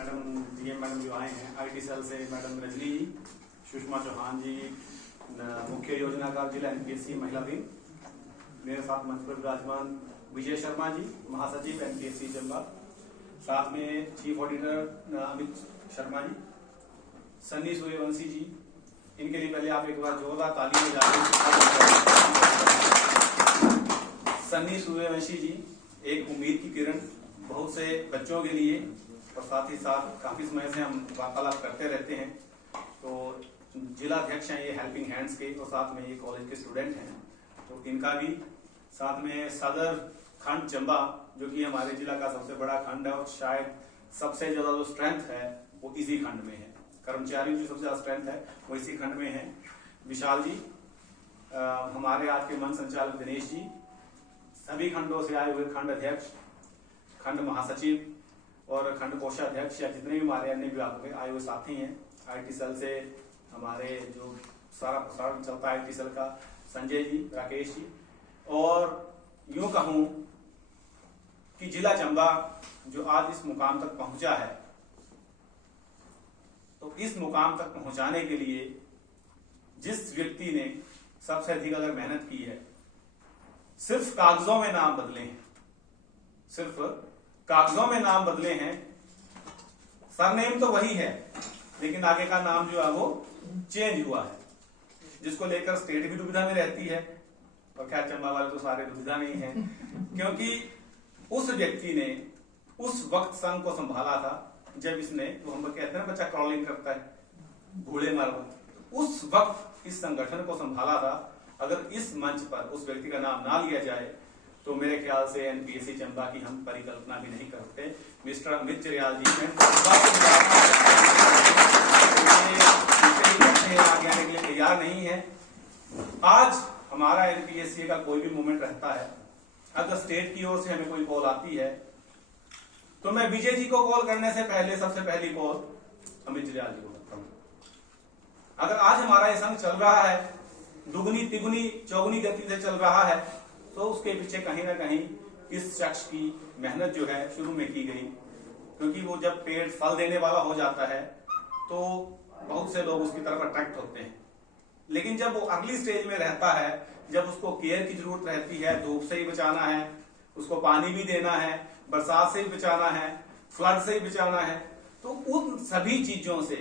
Madam DM madam जो आए हैं आईटी सेल से, मैडम रजनी जी, सुषमा चौहान जी, मुख्य योजनाकार जिला एनपीएससी महिला विंग, मेरे साथ मंच पर विराजमान विजय शर्मा जी, महासचिव एनपीएससी चंबा, साथ में चीफ ऑडिटर अमित शर्मा जी, सन्नी सूर्यवंशी जी। इनके लिए पहले आप एक बार जोरदार ताली बजाएं। सन्नी सूर्यवंशी जी एक उम्मीद की किरण, बहुत से बच्चों के लिए, और साथ ही साथ काफी समय से हम वार्तालाप करते रहते हैं। तो जिला अध्यक्ष हैं ये हेल्पिंग हैंड्स के, और साथ में ये कॉलेज के स्टूडेंट हैं, तो इनका भी, साथ में सदर खंड चंबा जो कि हमारे जिला का सबसे बड़ा खंड है और शायद सबसे ज्यादा जो स्ट्रेंथ है वो इसी खंड में है, कर्मचारियों की सबसे ज्यादा स्ट्रेंथ है वो इसी खंड में है। विशाल जी, हमारे आज के मंच संचालक दिनेश जी, सभी खंडों से आए हुए खंड अध्यक्ष, खंड महासचिव और खंड कोषाध्यक्ष या जितने भी हमारे अन्य विभागों के आए हुए साथी हैं। आईटी सेल से हमारे जो सारा प्रसारण चलता है आईटी सेल का, संजय जी, राकेश जी, और यूं कहूं कि जिला चंबा जो आज इस मुकाम तक पहुंचा है, तो इस मुकाम तक पहुंचाने के लिए जिस व्यक्ति ने सबसे अधिक अगर मेहनत की है, सिर्फ कागजों में नाम बदले हैं, सिर्फ कागजों में नाम बदले हैं, सरनेम तो वही है लेकिन आगे का नाम जो है वो चेंज हुआ है, जिसको लेकर स्टेट भी दुविधा में रहती है। और खैर चंबा वाले तो सारे दुविधा नहीं है, क्योंकि उस व्यक्ति ने उस वक्त संघ को संभाला था जब इसने, तो हम कहते हैं बच्चा क्रॉलिंग करता है घोड़े मार, उस वक्त इस संगठन को संभाला था। अगर इस मंच पर उस व्यक्ति का नाम ना लिया जाए तो मेरे ख्याल से एनपीएससी चंबा की हम परिकल्पना भी नहीं करते। मिस्टर अमित चरियाल जी आगे आने के लिए तैयार नहीं है। आज हमारा एनपीएससी का कोई भी मूवमेंट रहता है, अगर स्टेट की ओर से हमें कोई कॉल आती है तो मैं विजय जी को कॉल करने से पहले सबसे पहली कॉल अमित चरियाल जी को करता हूं। अगर आज हमारा ये संघ चल रहा है, दुगनी तिगुनी चौगुनी गति से चल रहा है, तो उसके पीछे कहीं ना कहीं इस शख्स की मेहनत जो है शुरू में की गई, क्योंकि वो जब पेड़ फल देने वाला हो जाता है तो बहुत से लोग उसकी तरफ अट्रैक्ट होते हैं, लेकिन जब वो अगली स्टेज में रहता है, जब उसको केयर की जरूरत रहती है, धूप से ही बचाना है, उसको पानी भी देना है, बरसात से ही बचाना है, फ्लड से ही बचाना है, तो उन सभी चीजों से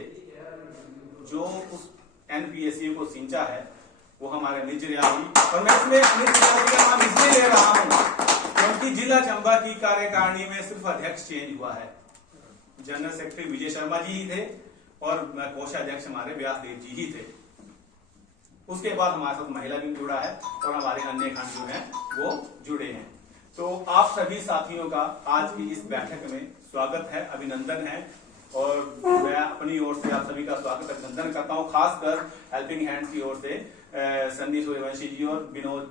जो उस एनपीएससी को सिंचा है वो हमारे अमित चरियाल जी। और मैं इसमें अमित चरियाल जी का नाम इसलिए ले रहा हूं क्योंकि जिला चंबा की कार्यकारिणी में सिर्फ अध्यक्ष चेंज हुआ है, जनरल सेक्रेटरी विजय शर्मा जी ही थे और कोषाध्यक्ष हमारे व्यासदेव जी ही थे। उसके बाद हमारे साथ महिला भी जुड़ा है और हमारे अन्य खंड जो है वो जुड़े हैं। तो आप सभी साथियों का आज की इस बैठक में स्वागत है, अभिनंदन है, और मैं अपनी ओर से आप सभी का स्वागत अभिनंदन करता हूं, खासकर हेल्पिंग हैंड्स की ओर से सन्नी सूर्यवंशी जी और विनोद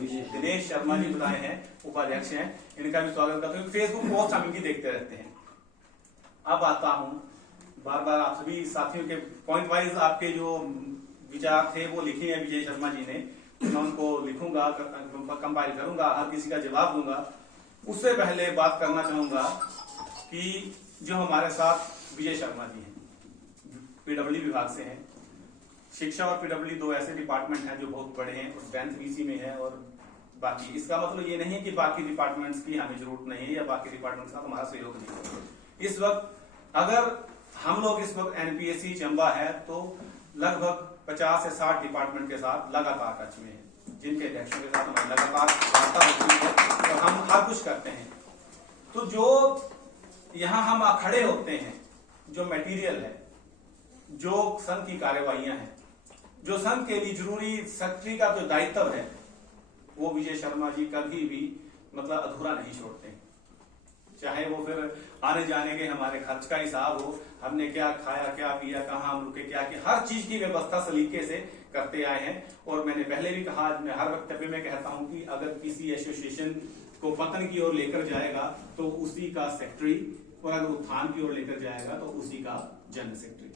जी, दिनेश शर्मा जी बताए हैं, उपाध्यक्ष हैं, इनका भी स्वागत करता हूँ। फेसबुक पोस्ट हम इनकी देखते रहते हैं। अब आता हूं, बार बार आप सभी साथियों के पॉइंट वाइज आपके जो विचार थे वो लिखे हैं विजय शर्मा जी ने, मैं उनको लिखूंगा, कंपाइल करूंगा, हर किसी का जवाब दूंगा। उससे पहले बात करना चाहूंगा कि जो हमारे साथ विजय शर्मा जी हैं, पीडब्ल्यू विभाग से हैं। शिक्षा और पीडब्ल्यू दो ऐसे डिपार्टमेंट हैं जो बहुत बड़े हैं, और स्ट्रेंथ भी इसी में है, और बाकी इसका मतलब ये नहीं है कि बाकी डिपार्टमेंट्स की हमें जरूरत नहीं है या बाकी डिपार्टमेंट्स का हमारा सहयोग नहीं है। इस वक्त अगर हम लोग इस वक्त एनपीएससी चंबा है तो लगभग 50 से 60 डिपार्टमेंट के साथ लगातार टच में है, जिनके अध्यक्षों के साथ हमारी लगातार वार्ता होती है और हम हर कुछ करते हैं। तो जो यहाँ हम खड़े होते हैं, जो मटेरियल है, जो संघ की कार्यवाहियां हैं, जो संघ के लिए जरूरी सेक्रेटरी का जो दायित्व है, वो विजय शर्मा जी कभी भी मतलब अधूरा नहीं छोड़ते हैं। चाहे वो फिर आने जाने के हमारे खर्च का हिसाब हो, हमने क्या खाया, क्या पिया, कहाँ हम रुके, क्या किया, हर चीज की व्यवस्था सलीके से करते आए हैं। और मैंने पहले भी कहा, मैं हर वक्तव्य में कहता हूं कि अगर किसी एसोसिएशन को पतन की ओर लेकर जाएगा तो उसी का सेक्रेटरी, और अगर उत्थान की ओर लेकर जाएगा तो उसी का जनरल सेक्रेटरी।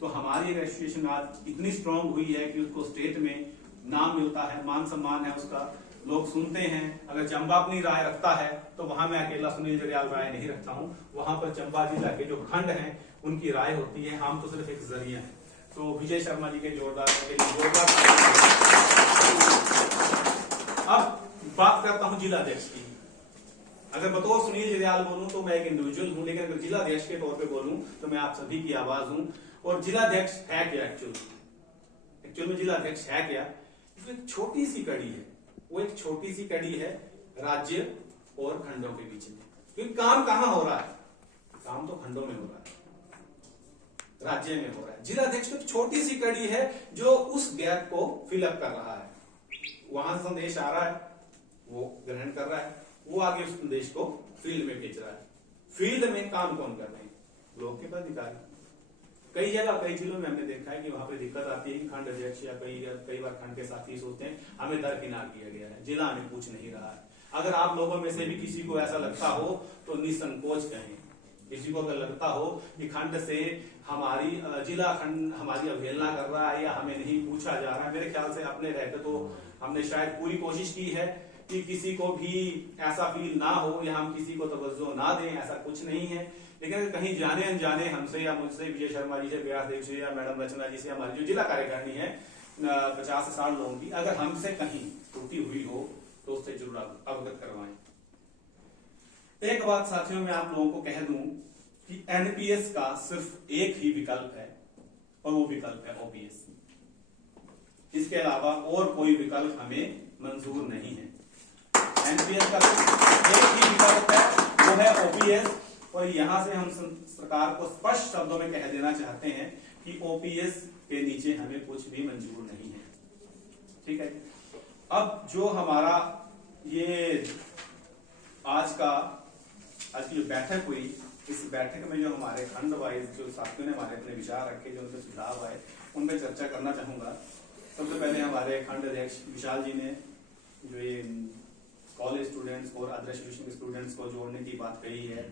तो हमारी एसोसिएशन आज इतनी स्ट्रांग हुई है कि उसको स्टेट में नाम मिलता है, मान सम्मान है उसका, लोग सुनते हैं। अगर चंबा अपनी राय रखता है तो वहां मैं अकेला सुनील जरियाल राय नहीं रखता हूं, वहां पर चंबा जिला के जो खंड हैं उनकी राय होती है, हम तो सिर्फ एक जरिया है। तो विजय शर्मा जी के जोरदार अब बात करता हूं जिलाध्यक्ष की। अगर बतौर सुनील जरियाल बोलूं तो मैं एक इंडिविजुअल हूं, लेकिन अगर जिलाध्यक्ष के तौर पे बोलूं तो मैं आप सभी की आवाज हूं। और जिलाध्यक्ष है क्या एक्चुअल में जिलाध्यक्ष है क्या? इसमें एक छोटी सी कड़ी है, वो एक छोटी सी कड़ी है राज्य और खंडों के बीच में। क्योंकि काम कहां हो रहा है? काम तो खंडों में हो रहा है, राज्य में हो रहा है। जिलाध्यक्ष तो एक छोटी सी कड़ी है जो उस गैप को फिलअप कर रहा है। वहां से संदेश आ रहा है, वो ग्रहण कर रहा है, वो आगे उस संदेश को फील्ड में भेज रहा है। फील्ड में काम कौन कर रहे हैं? ब्लॉक के पदाधिकारी। कई जगह कई जिलों में हमने देखा है कि वहां पे दिक्कत आती है कि खंड अध्यक्ष या कई बार खंड के साथी सोचते हैं हमें दरकिनार किया गया है, जिला हमें पूछ नहीं रहा है। अगर आप लोगों में से भी किसी को ऐसा लगता हो तो निसंकोच कहें। किसी को अगर लगता हो कि खंड से हमारी जिला खंड हमारी अवहेलना कर रहा है या हमें नहीं पूछा जा रहा है, मेरे ख्याल से अपने रहते तो हमने शायद पूरी कोशिश की है कि किसी को भी ऐसा फील ना हो या हम किसी को तवज्जो ना दें, ऐसा कुछ नहीं है। लेकिन कहीं जाने अनजाने हमसे या मुझसे, विजय शर्मा जी से, व्यास देव से या मैडम रचना जी से, हमारी जो जिला कार्यकारिणी है 50 से 60 लोगों की, अगर हमसे कहीं त्रुटि हुई हो तो उससे जरूर अवगत करवाएं। एक बात साथियों मैं आप लोगों को कह दूं कि एनपीएस का सिर्फ एक ही विकल्प है और वो विकल्प है ओपीएस। इसके अलावा और कोई विकल्प हमें मंजूर नहीं है। एनपीएस का सिर्फ एक ही विकल्प है, वो है ओपीएस। और यहां से हम सरकार को स्पष्ट शब्दों में कह देना चाहते हैं कि ओपीएस के नीचे हमें कुछ भी मंजूर नहीं है। ठीक है। अब जो हमारा ये आज की जो बैठक हुई, इस बैठक में जो हमारे खंड वाइज जो साथियों ने हमारे अपने विचार रखे, जो उनके सुझाव आए, उन पर चर्चा करना चाहूंगा। सबसे पहले हमारे खंड अध्यक्ष विशाल जी ने जो ये कॉलेज स्टूडेंट्स और अदर इंस्टीट्यूशन के स्टूडेंट्स को जोड़ने की बात कही है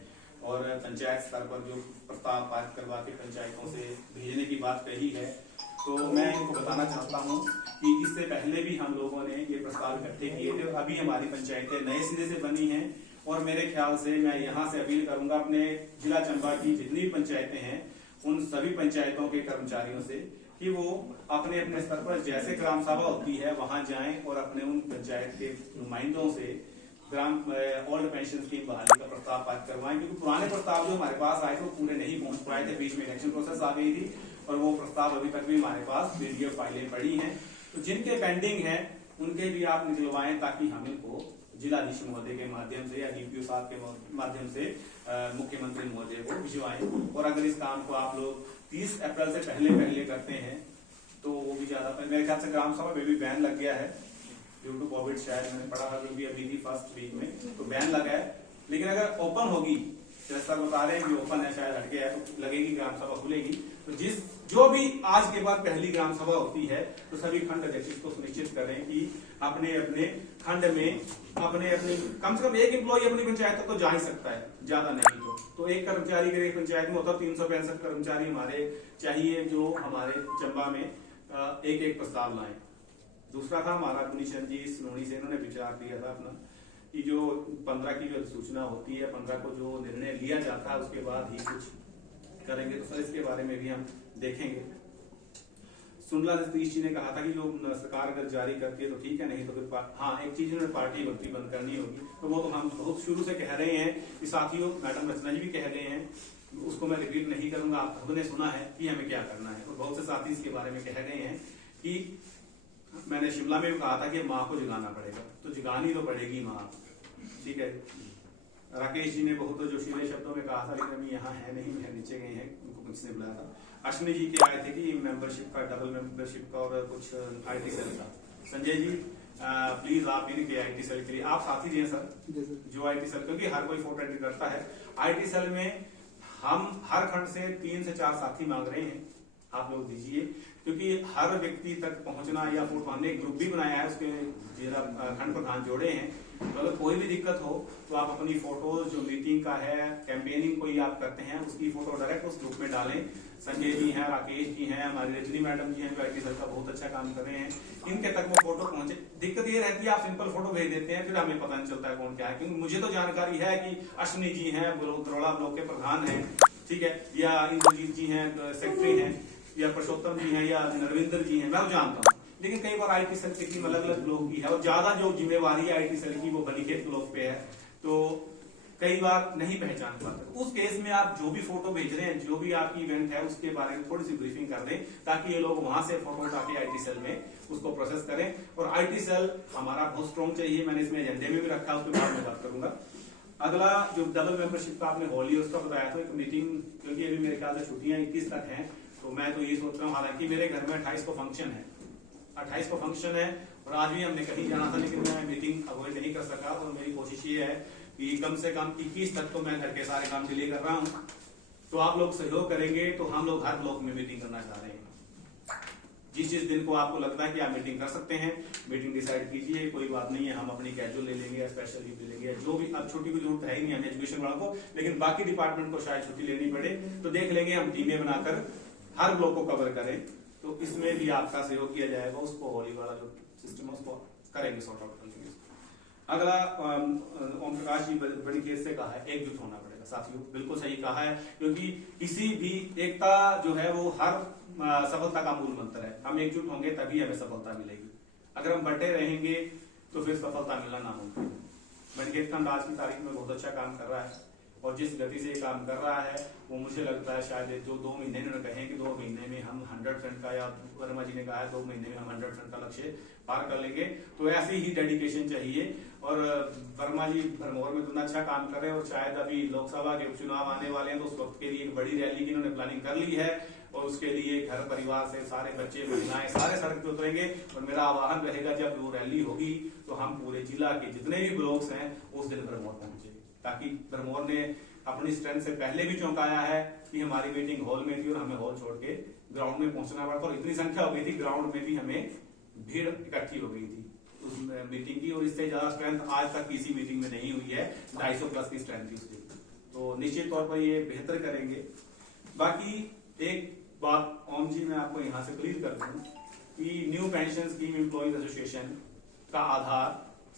और पंचायत स्तर पर जो प्रस्ताव पारित करवा के पंचायतों से भेजने की बात कही है, तो मैं इनको बताना चाहता हूं कि इससे पहले भी हम लोगों ने ये प्रस्ताव इकट्ठे किए थे। अभी हमारी पंचायतें नए सिरे से बनी हैं और मेरे ख्याल से मैं यहाँ से अपील करूंगा अपने जिला चंबा की जितनी भी पंचायतें हैं उन सभी पंचायतों के कर्मचारियों से कि वो अपने अपने स्तर पर जैसे ग्राम सभा होती है वहां जाएं और अपने उन पंचायत के नुमाइंदों से ग्राम ओल्ड पेंशन स्कीम बहाली का प्रस्ताव पारित करवाएं। क्योंकि पुराने प्रस्ताव जो हमारे पास आए थे वो पूरे नहीं पहुंच पाए थे, बीच में इलेक्शन प्रोसेस आ गई थी और वो प्रस्ताव अभी तक भी हमारे पास पीडीएफ फाइलें पड़ी हैं। तो जिनके पेंडिंग है उनके भी आप निकलवाएं ताकि हम इनको जिलाधीश महोदय के माध्यम से या डीपीओ साहब के माध्यम से मुख्यमंत्री महोदय को भिजवाएं। और अगर इस काम को आप लोग 30 अप्रैल से पहले करते हैं तो वो भी ज्यादा। मेरे ख्याल से ग्राम सभा में भी बैन लग गया है ड्यू टू कोविड, शायद मैंने पढ़ा था, जो भी अभी थी फर्स्ट वीक में तो बैन लगा है। लेकिन अगर ओपन होगी, जैसा बता रहे हैं कि ओपन है, शायद हट गया है, तो लगेगी ग्राम सभा खुलेगी। तो जो भी आज के बाद पहली ग्राम सभा होती है तो सभी खंड अध्यक्ष को सुनिश्चित करें कि अपने अपने खंड में अपने कम से कम एक एम्प्लॉय अपनी पंचायत तो जा ही सकता है, ज्यादा नहीं तो एक कर्मचारी के पंचायत में होता है। 365 कर्मचारी हमारे चाहिए जो हमारे चंबा में एक प्रस्ताव लाए। दूसरा था हमारा गुनीशन जी सिनोनी से, इन्होंने विचार दिया था अपना कि जो 15 की जो सूचना होती है, 15 को जो निर्णय लिया जाता है उसके बाद ही कुछ करेंगे। तो सर इसके बारे में भी हम देखेंगे। सुंडला सतीश जी ने कहा था कि जो सरकार अगर जारी करती है तो ठीक है, नहीं तो फिर हाँ एक चीज उन्होंने पार्टी भर्ती बंद करनी होगी। तो वो तो हम बहुत शुरू से कह रहे हैं कि साथियों, मैडम रचना जी भी कह रहे हैं, उसको मैं रिपीट नहीं करूंगा, आप सबने सुना है कि हमें क्या करना है। और बहुत से साथी इसके बारे में कह रहे हैं कि मैंने शिमला में भी कहा था कि माँ को जगाना पड़ेगा, तो जगानी तो पड़ेगी माँ। ठीक है। राकेश जी ने बहुत जोशीले शब्दों में कहा था, लेकिन अभी यहाँ है नहीं, है नीचे गए हैं, उनको किसने बुलाया था। अश्विनी जी के आए थे कि मेंबरशिप का, डबल मेंबरशिप का और कुछ आईटी सेल का। संजय जी प्लीज आप इनके आईटी सेल के लिए आप साथी जी हैं सर, जो आईटी सेल, क्योंकि हर कोई फोटो करता है। आईटी सेल में हम हर खंड से 3 से 4 साथी मांग रहे हैं आप लोग दीजिए, क्योंकि हर व्यक्ति तक पहुंचना या फोटो, हमने एक ग्रुप भी बनाया है, उसके जिला खंड प्रधान जोड़े हैं, तो अगर कोई भी दिक्कत हो तो आप अपनी फोटोज जो मीटिंग का है, कैंपेनिंग कोई आप करते हैं, उसकी फोटो डायरेक्ट उस ग्रुप में डालें। संजय जी हैं, राकेश जी हैं, हमारी रजनी मैडम जी हैं जो IT सेल का बहुत अच्छा काम कर रहे हैं, इनके तक वो फोटो पहुंचे। दिक्कत ये रहती है आप सिंपल फोटो भेज देते हैं, फिर हमें पता नहीं चलता है कौन क्या है, क्योंकि मुझे तो जानकारी है कि अश्विनी जी हैं, दरोड़ा ब्लॉक के प्रधान हैं, ठीक है, या इंद्रजीत जी हैं सेक्रेटरी हैं, या पुरुषोत्तम जी हैं, या नरविंदर जी हैं, मैं वो जानता हूँ। लेकिन कई बार IT सेल की टीम अलग अलग ब्लॉक की है और ज्यादा जो जिम्मेवारी है IT सेल की वो बलीखेत ब्लॉक पे है, तो कई बार नहीं पहचान पाते। उस केस में आप जो भी फोटो भेज रहे हैं, जो भी आपकी इवेंट है, उसके बारे में थोड़ी सी ब्रीफिंग कर दें, ताकि ये लोग वहां से फोटो उठा के IT सेल में उसको प्रोसेस करें। और IT सेल हमारा बहुत स्ट्रॉन्ग चाहिए, मैंने इसमें एजेंडे में भी रखा, उसके बाद में बात करूंगा। अगला जो डबल मेंबरशिप का आपने होली उसका बताया था, एक मीटिंग, क्योंकि अभी मेरे ख्याल से छुट्टियां 21 तक हैं, तो मैं तो ये सोच रहा हूँ, हालांकि मेरे घर में 28 को फंक्शन है, 28 को फंक्शन है, और आज भी हमने कहीं जाना था, लेकिन मैं मीटिंग अवॉइड नहीं कर सका। और मेरी कोशिश ये है कि कम से कम 21 तक तो मैं घर के सारे काम डिले कर रहा हूँ, तो आप लोग सहयोग करेंगे तो हम लोग हर ब्लॉक में मीटिंग करना चाह रहे हैं। जिस जिस दिन को आपको लगता है कि आप मीटिंग कर सकते हैं, मीटिंग डिसाइड कीजिए, कोई बात नहीं है, हम अपनी कैजुअल ले लेंगे, स्पेशल लीव ले लेंगे, जो भी। अब छुट्टी की जरूरत है ही नहीं हमें एजुकेशन वालों को, लेकिन बाकी डिपार्टमेंट को शायद छुट्टी लेनी पड़े, तो देख लेंगे, हम टीमें बनाकर हर ब्लॉक को कवर करें, तो इसमें भी आपका सहयोग किया जाएगा। उसको होली वाला जो सिस्टम है उसको करेंगे सॉर्ट आउट करेंगे। अगला ओम प्रकाश जी बड़ी देर से कहा है, एकजुट होना पड़ेगा साथियों, बिल्कुल सही कहा है, क्योंकि किसी भी एकता जो है वो हर सफलता का मूल मंत्र है। हम एकजुट होंगे तभी हमें सफलता मिलेगी, अगर हम बटे रहेंगे तो फिर सफलता मिलना नामुमकिन। बनीखेत खंड आज की तारीख में बहुत अच्छा काम कर रहा है, और जिस गति से काम कर रहा है वो मुझे लगता है शायद जो 2 महीने इन्होंने कहे कि 2 महीने में हम 100% का, या वर्मा जी ने कहा है 2 महीने में हम 100% का लक्ष्य पार कर लेंगे, तो ऐसी ही डेडिकेशन चाहिए। और वर्मा जी भरमौर में इतना अच्छा काम कर रहे हैं, और शायद अभी लोकसभा के उपचुनाव आने वाले हैं, तो उस वक्त के लिए एक बड़ी रैली की इन्होंने प्लानिंग कर ली है, और उसके लिए घर परिवार से सारे बच्चे महिलाएं सारे सड़क पे उतरेंगे। और मेरा आह्वान रहेगा, जब वो रैली होगी तो हम पूरे जिला के जितने भी ब्लॉक्स हैं उस दिन भरमौर पहुंचे, ताकि भरमौर ने अपनी स्ट्रेंथ से पहले भी चौंकाया है कि हमारी मीटिंग हॉल में थी और हमें हॉल छोड़ के ग्राउंड में पहुंचना पड़ा, और इतनी संख्या हो गई थी ग्राउंड में भी हमें भीड़ इकट्ठी हो गई थी उस मीटिंग की, और इससे ज्यादा स्ट्रेंथ आज तक किसी मीटिंग में नहीं हुई है। 250 प्लस की स्ट्रेंथ थी उसकी, तो निश्चित तौर पर ये बेहतर करेंगे। बाकी एक बात ओम जी मैं आपको यहाँ से क्लियर कर दूं कि new pension scheme employees association का आधार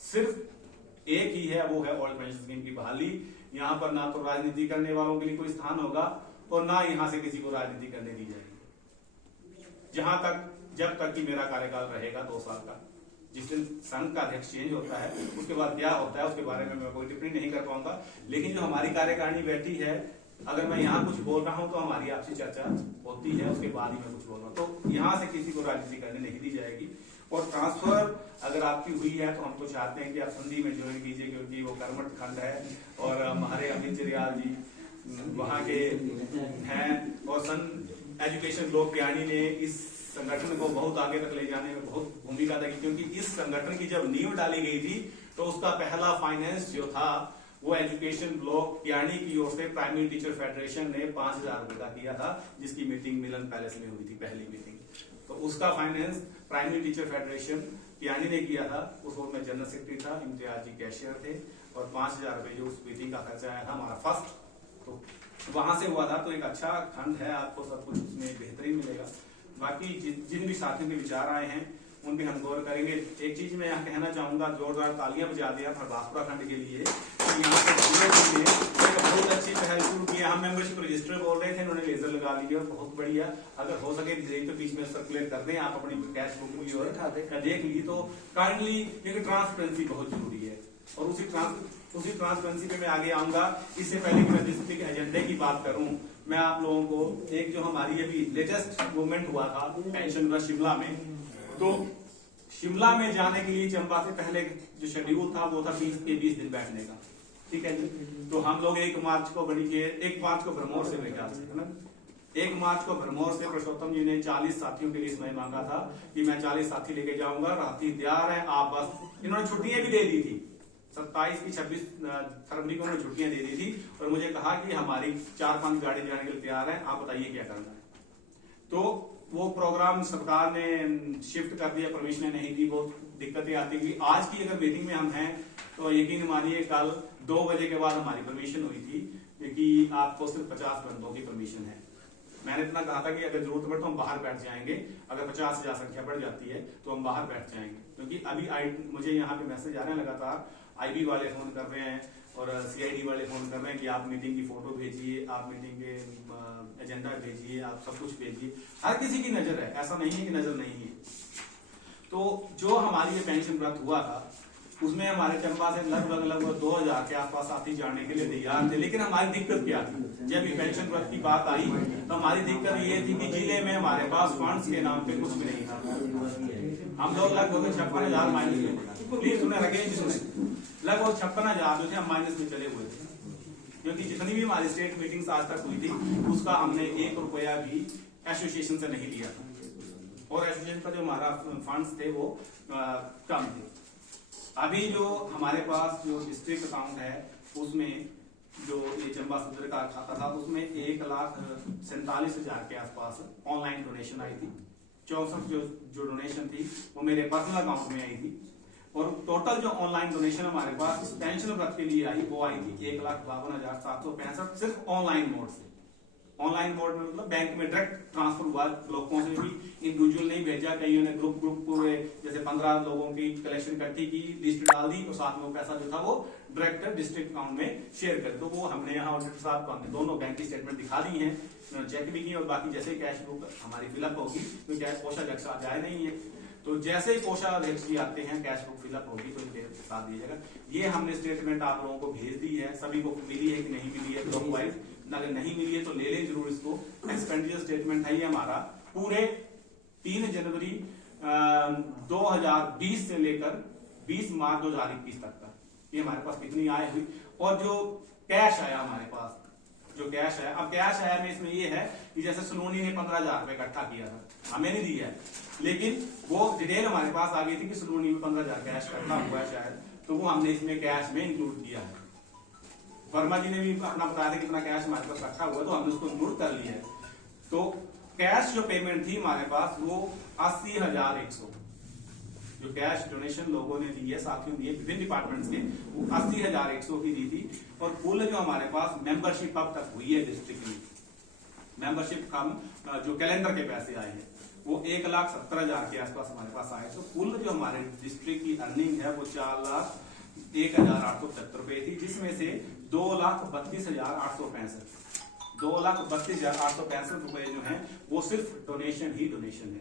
सिर्फ एक ही है, वो है ओल्ड पेंशन स्कीम की बहाली। यहाँ पर ना तो राजनीति करने वालों के लिए कोई स्थान होगा, और ना यहाँ से किसी को राजनीति करने दी जाएगी, जहां तक जब तक कि मेरा कार्यकाल रहेगा 2 साल का। जिस दिन संघ का अध्यक्ष चेंज होता है उसके बाद क्या होता है उसके बारे में मैं कोई टिप्पणी नहीं कर पाऊंगा, लेकिन जो हमारी कार्यकारिणी बैठी है, अगर मैं यहाँ कुछ बोल रहा हूँ तो हमारी आपसी चर्चा होती है, उसके बाद ही मैं कुछ बोल रहा हूँ, तो यहाँ से किसी को राजनीति करने नहीं दी जाएगी। और ट्रांसफर अगर आपकी हुई है तो हम तो चाहते हैं कि आप संधि में ज्वाइन कीजिए, क्योंकि वो कर्मठ खंड है, और हमारे अमित चिरियाल जी वहाँ के हैं, और सन एजुकेशन ब्लॉक पियानी ने इस संगठन को बहुत आगे तक ले जाने में बहुत भूमिका अदा की, क्योंकि इस संगठन की जब नींव डाली गई थी तो उसका पहला फाइनेंस जो था वो एजुकेशन ब्लॉक पियानी की ओर से प्राइमरी टीचर फेडरेशन ने 5000 रुपए का किया था, जिसकी मीटिंग मिलन पैलेस में हुई थी, पहली मीटिंग। तो उसका फाइनेंस प्राइमरी टीचर फेडरेशन पियानी ने किया था, उस वक्त में जनरल सेक्रेटरी था, इम्तियाज जी कैशियर थे, और 5000 रुपए जो उस मीटिंग का खर्चा आया था हमारा फर्स्ट, तो वहां से हुआ था। तो एक अच्छा खंड है, आपको सब कुछ उसमें बेहतरीन मिलेगा। बाकी जिन भी साथियों के विचार आए हैं उन पे हम गौर करेंगे। एक चीज मैं यहाँ कहना चाहूंगा, जोरदार तालियां बजा दिया हरदासपुरा खंड के लिए, यहाँ पे बहुत अच्छी पहल शुरू की है। हम मेंबरशिप रजिस्टर बोल रहे थे, उन्होंने लेजर लगा लिया, बहुत बढ़िया। अगर हो सके तो बीच में सर्कुलेट कर दें, आप अपनी कैश बुक भी और देख ली तो काइंडली, क्योंकि ट्रांसपेरेंसी बहुत जरूरी है, और उसी ट्रांसपेरेंसी पे मैं आगे आऊंगा। इससे पहले कि मैं डिस्ट्रिक्ट एजेंडे की बात करूं, मैं आप लोगों को एक जो हमारी अभी लेटेस्ट मूवमेंट हुआ था पेंशन शिमला में, तो शिमला में जाने के लिए चंबा से पहले जो शेड्यूल था वो था 20 दिन बैठने का, ठीक है जी। तो हम लोग 1 मार्च को एक मार्च को भरमौर से मेरे ख्याल से 1 मार्च को भरमौर से पुरुषोत्तम जी ने 40 साथियों के लिए समय मांगा था कि मैं 40 साथी लेके जाऊंगा, रात्रि तैयार है आप बस। इन्होंने छुट्टियां भी दे दी थी, 27 की 26 फरवरी को उन्होंने छुट्टियां दे दी थी, और मुझे कहा कि हमारी 4-5 गाड़ी जाने के लिए तैयार है, आप बताइए क्या करना है। तो वो प्रोग्राम सरकार ने शिफ्ट कर दिया, परमिशन नहीं दी, बहुत दिक्कतें आती हुई। आज की अगर मीटिंग में हम हैं तो यकीन मानिए कल 2 बजे के बाद हमारी परमिशन हुई थी कि आपको सिर्फ 50 बंदों की परमिशन है। मैंने इतना कहा था कि अगर जरूरत पड़े तो हम बाहर बैठ जाएंगे, अगर 50,000 संख्या बढ़ जाती है तो हम बाहर बैठ जाएंगे। क्योंकि अभी मुझे यहाँ पे मैसेज आ रहे हैं लगातार, आईबी वाले फोन कर रहे हैं और सीआईडी वाले फोन कर रहे हैं कि आप मीटिंग की फोटो भेजिए, आप मीटिंग के एजेंडा भेजिए, आप सब कुछ भेजिए। हर किसी की नजर है, ऐसा नहीं है कि नजर नहीं है। तो जो हमारी ये पेंशन व्रत हुआ था उसमें हमारे चंबा से लगभग 2000 के आसपास साथी जाने के लिए तैयार थे। लेकिन हमारी दिक्कत क्या थी, जब ये पेंशन व्रत की बात आई तो हमारी दिक्कत ये थी कि जिले में हमारे पास फंड्स के नाम पे कुछ भी नहीं था। हम लोग लगभग 56,000 माइनस में, प्लीज सुने लगभग 56,000 जो थे हम माइनस में चले हुए थे। क्योंकि जितनी भी हमारी स्टेट मीटिंग्स आज तक हुई थी उसका हमने 1 रुपया भी एसोसिएशन से नहीं लिया था, और एसोसिएशन का जो हमारा फंड्स थे वो कम थे। अभी जो हमारे पास जो डिस्ट्रिक्ट अकाउंट है उसमें जो ये चंबा सदर का खाता था उसमें 1,47,000 के आसपास ऑनलाइन डोनेशन आई थी। 64 जो डोनेशन थी वो मेरे पर्सनल अकाउंट में आई थी, और टोटल जो ऑनलाइन डोनेशन हमारे पास पेंशन व्रत के लिए आई वो आई थी 1,52,765 सिर्फ ऑनलाइन मोड से। ऑनलाइन मोड में मतलब बैंक में डायरेक्ट ट्रांसफर हुआ, लोगों से भी इंडिविजुअल नहीं भेजा, कईयों ने ग्रुप पूरे जैसे 15 लोगों की कलेक्शन इकट्ठी की, लिस्ट डाल दी और साथ में वो पैसा जो था वो डायरेक्ट डिस्ट्रिक्ट अकाउंट में शेयर कर। तो वो हमने यहाँ ऑडिटर साहब को हमने दोनों बैंक की स्टेटमेंट दिखा दी है, चेक भी की, और बाकी जैसे कैश बुक हमारी फिलअप होगी तो कैश कोषाध्यक्ष आज आए नहीं है, तो जैसे ही कोषाध्यक्ष जी आते हैं कैश बुक फिलअप होगी तो इनके साथ दिया जाएगा। ये हमने स्टेटमेंट आप लोगों को भेज दी है, सभी को मिली है कि नहीं मिली है ब्लॉक वाइज, अगर नहीं मिली है तो ले लें जरूर इसको। एक्सपेंडिचर स्टेटमेंट है ये हमारा पूरे 3 जनवरी 2020 से लेकर 20 मार्च 2021 तक का, ये हमारे पास कितनी आय हुई, और जो कैश आया हमारे पास, जो कैश आया, अब कैश आया में इसमें ये है कि जैसे सलोनी ने 15,000 रुपए इकट्ठा किया था, हमें नहीं दिया है, लेकिन वो डिटेल हमारे पास आ गई थी कि सलोनी में 15,000 कैश इकट्ठा हुआ है शायद, तो वो हमने इसमें कैश में इंक्लूड किया है। वर्मा जी ने भी अपना बताया था कितना कैश हमारे पास रखा हुआ है, तो हमने उसको इंक्लूड कर लिया है। तो कैश जो पेमेंट थी हमारे पास वो 80,100, जो कैश डोनेशन लोगों ने दी है, साथियों दिए विभिन्न डिपार्टमेंट्स के, वो 80,100 की दी थी। और कुल जो हमारे पास मेंबरशिप अब तक हुई है डिस्ट्रिक्ट में, मेंबरशिप कम जो कैलेंडर के पैसे आए हैं वो 1,70,000 के आसपास हमारे पास आए। तो कुल जो हमारे डिस्ट्रिक्ट की अर्निंग है वो 4,01,875 रुपए थी, जिसमें से 2,32,865 2,32,865 रुपए जो है वो सिर्फ डोनेशन ही डोनेशन है,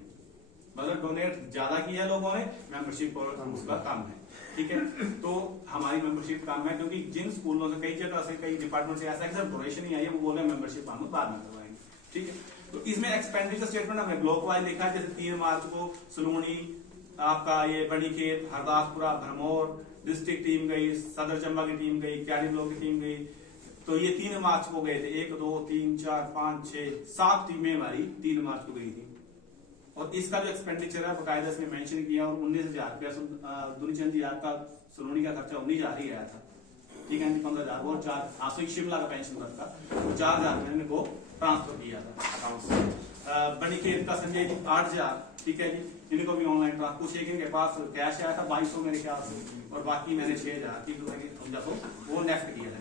मतलब डोनेट ज्यादा किया लोगों ने, मेंबरशिप उसका कम है। ठीक है, तो हमारी मेंबरशिप कम है क्योंकि जिन स्कूलों से कई जगह से कई डिपार्टमेंट से ऐसा सिर्फ डोनेशन ही आई है, वो बोले मेंबरशिप हम बाद में करवाएंगे। ठीक है, तो इसमें एक्सपेंडिचर स्टेटमेंट हमने ब्लॉक वाइज देखा है, जैसे 3 मार्च को सलूनी आपका ये बड़ीखेत, हरदासपुरा, भरमौर डिस्ट्रिक्ट टीम गई, सदर चंबा की टीम गई, क्यारी ब्लॉक की टीम गई, तो ये 3 मार्च को गए थे। 1 2 3 4 5 6 7 टीमें हमारी 3 मार्च को गई थी, और इसका जो एक्सपेंडिचर है बकायदा इसमें मेंशन किया, और 19,000 रुपया दुनीचंद जी आपका सलोनी का खर्चा 19,000 ही आया था। ठीक है, 15,000 और 4 शिमला का पेंशन वर्ग था, 4,000 मैंने को ट्रांसफर किया था अकाउंट से। बड़ीखेत का संजय जी 8,000, ठीक है जी, इनको भी ऑनलाइन ट्रांसफर, कुछ एक इनके पास कैश आया था 2,200 मेरे ख्याल से, और बाकी मैंने 6,000 की वो नेफ्ट किया है।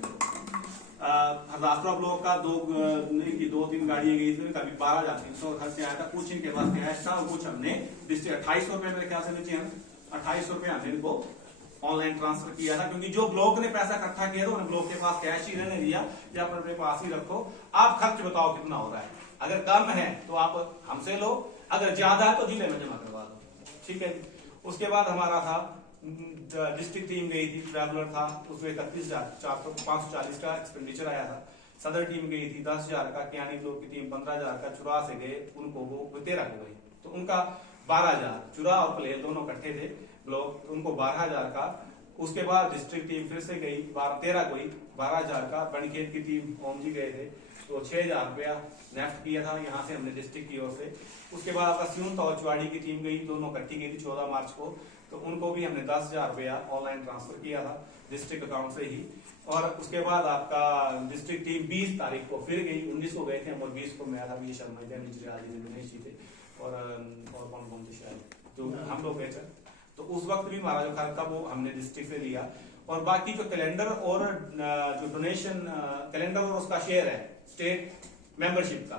हरदासपुरा ब्लॉक का 2-3 गाड़ियां गई थी, कभी 12,300 खर्च आया था, कुछ इनके पास कैश था और कुछ हमने 2,800 रुपए मेरे ख्याल से नीचे 2,800 रुपए हमने इनको ऑनलाइन ट्रांसफर किया था, क्योंकि जो ब्लॉक ने पैसा इकट्ठा किया था उन्हें ब्लॉक के पास कैश ही रहने दिया, या अपने पास ही रखो, आप खर्च बताओ कितना हो रहा है, अगर कम है तो आप हमसे लो, अगर ज्यादा है तो जिले में जमा करवा दो। ठीक है, उसके बाद हमारा था डिस्ट्रिक्ट टीम गई थी, ट्रैवलर था, उसमें 31,540 का एक्सपेंडिचर आया था। सदर टीम गई थी 10,000 का, क्यानी ब्लॉक की टीम 15,000 का, चुरा से गए उनको वो 13 को गई, तो उनका 12,000, चुरा और प्लेन दोनों इकट्ठे थे ब्लॉक, तो उनको 12,000 का। उसके बाद डिस्ट्रिक्ट टीम फिर से गई 13 को ही 12,000 का। बड़ीखेत की टीम ओम जी गए थे तो 6,000 रुपया नेफ्ट किया था यहाँ से हमने डिस्ट्रिक्ट की ओर से। उसके बाद आपका सियून तौचवाड़ी की टीम गई, दोनों इकट्ठी गई थी 14 मार्च को, तो उनको भी हमने 10,000 रुपया ऑनलाइन ट्रांसफर किया था डिस्ट्रिक्ट अकाउंट से ही। और उसके बाद आपका डिस्ट्रिक्ट टीम 20 तारीख को फिर गई, 19 को गए थे हम और 20 को मैं था, वी शर्मा थे, दिनेश जी थे और कौन थे शायद जो हम लोग गए थे। तो उस वक्त भी हमारा जो खर्च था वो हमने डिस्ट्रिक्ट से लिया। और बाकी जो कैलेंडर और जो डोनेशन कैलेंडर और उसका शेयर है स्टेट मेंबरशिप का,